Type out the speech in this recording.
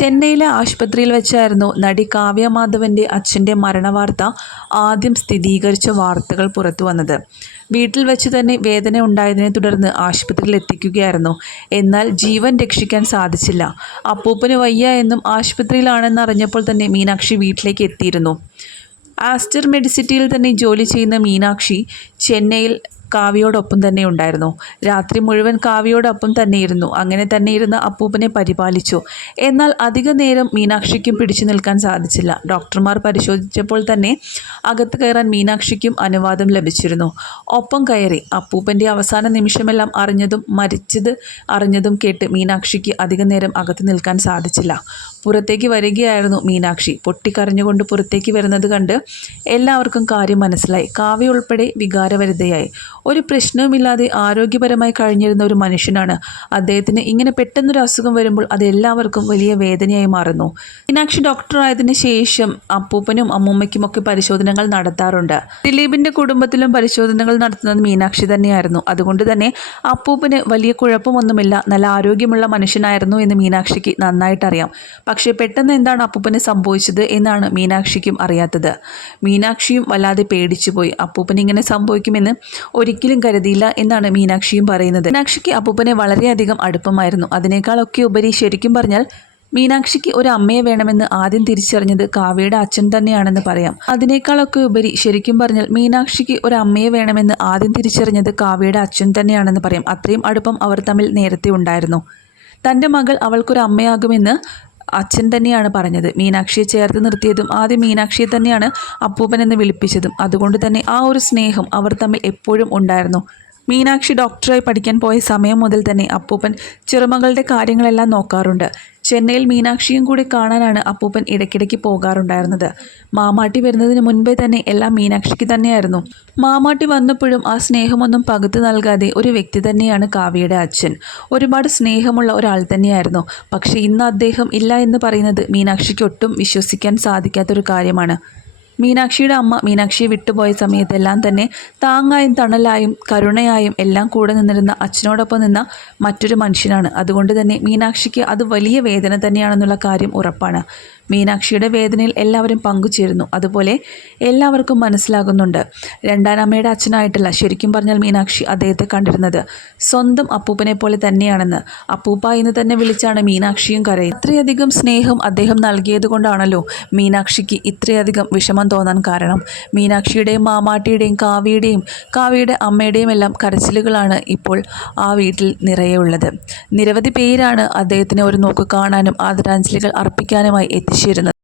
ചെന്നൈയിലെ ആശുപത്രിയിൽ വെച്ചായിരുന്നു നടി കാവ്യ മാധവന്റെ അച്ഛന്റെ മരണവാർത്ത ആദ്യം സ്ഥിരീകരിച്ച വാർത്തകൾ പുറത്തു വന്നത്. വീട്ടിൽ വെച്ച് തന്നെ വേദന ഉണ്ടായതിനെ തുടർന്ന് ആശുപത്രിയിൽ എത്തിക്കുകയായിരുന്നു. എന്നാൽ ജീവൻ രക്ഷിക്കാൻ സാധിച്ചില്ല. അപ്പൂപ്പന് വയ്യ എന്നും ആശുപത്രിയിലാണെന്ന് അറിഞ്ഞപ്പോൾ തന്നെ മീനാക്ഷി വീട്ടിലേക്ക് എത്തിയിരുന്നു. ആസ്റ്റർ മെഡിസിറ്റിയിൽ തന്നെ ജോലി ചെയ്യുന്ന മീനാക്ഷി ചെന്നൈയിൽ കാവ്യയോടൊപ്പം തന്നെ ഉണ്ടായിരുന്നു. രാത്രി മുഴുവൻ കാവ്യയോടൊപ്പം തന്നെയിരുന്നു. അങ്ങനെ തന്നെ ഇരുന്ന് അപ്പൂപ്പനെ പരിപാലിച്ചു. എന്നാൽ അധിക നേരം മീനാക്ഷിക്കും പിടിച്ചു നിൽക്കാൻ സാധിച്ചില്ല. ഡോക്ടർമാർ പരിശോധിച്ചപ്പോൾ തന്നെ അകത്ത് കയറാൻ മീനാക്ഷിക്കും അനുവാദം ലഭിച്ചിരുന്നു. ഒപ്പം കയറി. അപ്പൂപ്പന്റെ അവസാന നിമിഷമെല്ലാം അറിഞ്ഞതും മരിച്ചത് അറിഞ്ഞതും കേട്ട് മീനാക്ഷിക്ക് അധിക നേരം അകത്ത് നിൽക്കാൻ സാധിച്ചില്ല. പുറത്തേക്ക് വരികയായിരുന്നു മീനാക്ഷി. പൊട്ടിക്കരഞ്ഞുകൊണ്ട് പുറത്തേക്ക് വരുന്നത് കണ്ട് എല്ലാവർക്കും കാര്യം മനസ്സിലായി. കാവ്യ ഉൾപ്പെടെ വികാരവരിതയായി. ഒരു പ്രശ്നവുമില്ലാതെ ആരോഗ്യപരമായി കഴിഞ്ഞിരുന്ന ഒരു മനുഷ്യനാണ്. അദ്ദേഹത്തിന് ഇങ്ങനെ പെട്ടെന്നൊരു അസുഖം വരുമ്പോൾ അത് എല്ലാവർക്കും വലിയ വേദനയായി മാറുന്നു. മീനാക്ഷി ഡോക്ടറായതിനു ശേഷം അപ്പൂപ്പനും അമ്മൂമ്മയ്ക്കും ഒക്കെ പരിശോധനകൾ നടത്താറുണ്ട്. ദിലീപിന്റെ കുടുംബത്തിലും പരിശോധനകൾ നടത്തുന്നത് മീനാക്ഷി തന്നെയായിരുന്നു. അതുകൊണ്ട് തന്നെ അപ്പൂപ്പന് വലിയ കുഴപ്പമൊന്നുമില്ല. നല്ല ആരോഗ്യമുള്ള മനുഷ്യനായിരുന്നു എന്ന് മീനാക്ഷിക്ക് നന്നായിട്ടറിയാം. പക്ഷേ പെട്ടെന്ന് എന്താണ് അപ്പൂപ്പന് സംഭവിച്ചത് എന്നാണ് മീനാക്ഷിക്കും അറിയാത്തത്. മീനാക്ഷിയും വല്ലാതെ പേടിച്ചുപോയി. അപ്പൂപ്പന് ഇങ്ങനെ സംഭവിക്കുമെന്ന് ഒരിക്കലും കരുതിയില്ല എന്നാണ് മീനാക്ഷിയും പറയുന്നത്. മീനാക്ഷിക്ക് അപ്പൂപ്പനെ വളരെയധികം അടുപ്പമായിരുന്നു. അതിനേക്കാളൊക്കെ ഉപരി ശരിക്കും പറഞ്ഞാൽ മീനാക്ഷിക്ക് ഒരു അമ്മയെ വേണമെന്ന് ആദ്യം തിരിച്ചറിഞ്ഞത് കാവ്യയുടെ അച്ഛൻ തന്നെയാണെന്ന് പറയാം. അതിനേക്കാളൊക്കെ ഉപരി ശരിക്കും പറഞ്ഞാൽ മീനാക്ഷിക്ക് ഒരു അമ്മയെ വേണമെന്ന് ആദ്യം തിരിച്ചറിഞ്ഞത് കാവ്യയുടെ അച്ഛൻ തന്നെയാണെന്ന് പറയാം. അത്രയും അടുപ്പം അവർ തമ്മിൽ നേരത്തെ ഉണ്ടായിരുന്നു. തന്റെ മകൾ അവൾക്കൊരു അമ്മയാകുമെന്ന് അച്ഛൻ തന്നെയാണ് പറഞ്ഞത്. മീനാക്ഷിയെ ചേർത്ത് നിർത്തിയതും ആദ്യം മീനാക്ഷിയെ തന്നെയാണ് അപ്പൂപ്പൻ എന്ന് വിളിപ്പിച്ചതും. അതുകൊണ്ട് തന്നെ ആ ഒരു സ്നേഹം അവർ തമ്മിൽ എപ്പോഴും ഉണ്ടായിരുന്നു. മീനാക്ഷി ഡോക്ടറായി പഠിക്കാൻ പോയ സമയം മുതൽ തന്നെ അപ്പൂപ്പൻ ചെറുമകളുടെ കാര്യങ്ങളെല്ലാം നോക്കാറുണ്ട്. ചെന്നൈയിൽ മീനാക്ഷിയും കൂടി കാണാനാണ് അപ്പൂപ്പൻ ഇടയ്ക്കിടയ്ക്ക് പോകാറുണ്ടായിരുന്നത്. മാമാട്ടി വരുന്നതിന് മുൻപേ തന്നെ എല്ലാം മീനാക്ഷിക്ക് തന്നെയായിരുന്നു. മാമാട്ടി വന്നപ്പോഴും ആ സ്നേഹമൊന്നും പകുത്തു നൽകാതെ ഒരു വ്യക്തി തന്നെയാണ് കാവ്യയുടെ അച്ഛൻ. ഒരുപാട് സ്നേഹമുള്ള ഒരാൾ തന്നെയായിരുന്നു. പക്ഷേ ഇന്ന് അദ്ദേഹം ഇല്ല എന്ന് പറയുന്നത് മീനാക്ഷിക്ക് ഒട്ടും വിശ്വസിക്കാൻ സാധിക്കാത്തൊരു കാര്യമാണ്. മീനാക്ഷിയുടെ അമ്മ മീനാക്ഷിയെ വിട്ടുപോയ സമയത്തെല്ലാം തന്നെ താങ്ങായും തണലായും കരുണയായും എല്ലാം കൂടെ നിന്നിരുന്ന അച്ഛനോടൊപ്പം നിന്ന മറ്റൊരു മനുഷ്യനാണ്. അതുകൊണ്ട് തന്നെ മീനാക്ഷിക്ക് അത് വലിയ വേദന തന്നെയാണെന്നുള്ള കാര്യം ഉറപ്പാണ്. മീനാക്ഷിയുടെ വേദനയിൽ എല്ലാവരും പങ്കുചേരുന്നു. അതുപോലെ എല്ലാവർക്കും മനസ്സിലാകുന്നുണ്ട്. രണ്ടാനമ്മയുടെ അച്ഛനായിട്ടല്ല ശരിക്കും പറഞ്ഞാൽ മീനാക്ഷി അദ്ദേഹത്തെ കണ്ടിരുന്നത്. സ്വന്തം അപ്പൂപ്പനെ പോലെ തന്നെയാണെന്ന്. അപ്പൂപ്പ എന്ന് തന്നെ വിളിച്ചാണ് മീനാക്ഷിയും കരയുന്നത്. അത്രയധികം സ്നേഹം അദ്ദേഹം നൽകിയത് കൊണ്ടാണല്ലോ മീനാക്ഷിക്ക് ഇത്രയധികം വിഷമം തോന്നാൻ കാരണം. മീനാക്ഷിയുടെയും മാമാട്ടിയുടെയും കാവ്യയുടെയും കാവ്യയുടെ അമ്മയുടെയും എല്ലാം കരച്ചിലുകളാണ് ഇപ്പോൾ ആ വീട്ടിൽ നിറയെ ഉള്ളത്. നിരവധി പേരാണ് അദ്ദേഹത്തിന് ഒരു നോക്ക് കാണാനും ആദരാഞ്ജലികൾ അർപ്പിക്കാനുമായി എത്തിച്ചേരുന്നത്.